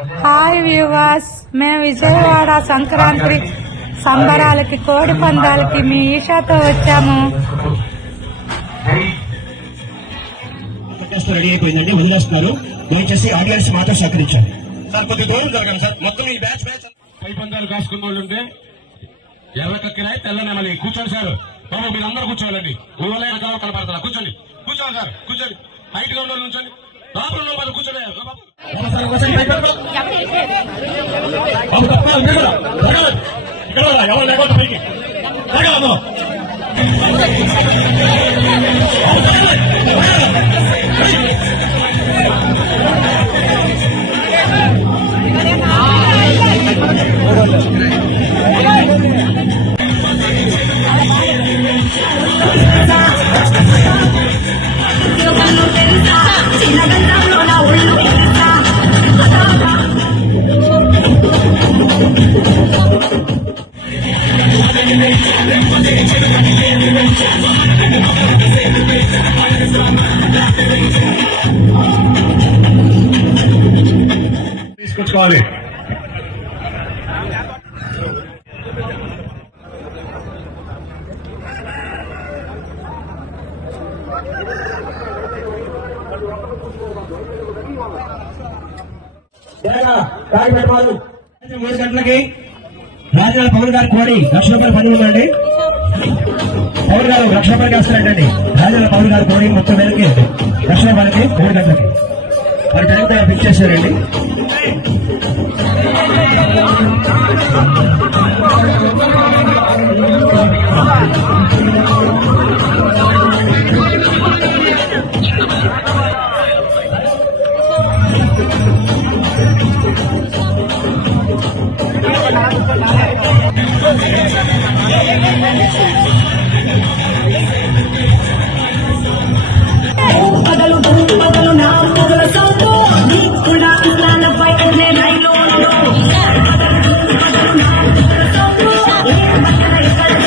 Hi viewers, మేము విజయవాడ సంక్రాంతి సంబరాలకి కోడి పందాలకి మీ ఈషాతో వచ్చాము. రెడీ అయిపోయిందండి, వదిలేస్తున్నారు. దయచేసి ఆడియన్స్ మాత్రం సహకరించాలి సార్. కొద్ది దూరం జరగండి సార్. మొత్తం ఈ బ్యాచ్ పై పందాలు కాసుకున్న వాళ్ళు ఉంటే ఎర్రకక్కిరాయి తెల్లనేమని కూర్చోండి సార్. బాబు మీరు అందరూ కూర్చోవాలండి. ఊళ్ళో కనపడతారా? కూర్చోండి కూర్చోండి సార్, కూర్చోండి. హైట్ గా ఉన్న వాళ్ళు నుంచండి. లోపల ఉన్న వాళ్ళు కూర్చోండి. బాబు తప్ప ఇక్కడ ఎవరు లేకుండా పైకి తీసుకొచ్చుకోవాలి. రాజు 3 గంటలకి రాజాల పవన్ గారు కోడి లక్ష రూపాయలు పని ఇవ్వండి. పవన్ గారు లక్ష రూపాయలకి వస్తారంటండి. రాజాల పవన్ గారు కోడి మొత్తం మేరకి లక్ష రూపాయలకి 3 గంటలకి మరి టైం కూడా ఫిక్స్ చేశారండి. Thank you.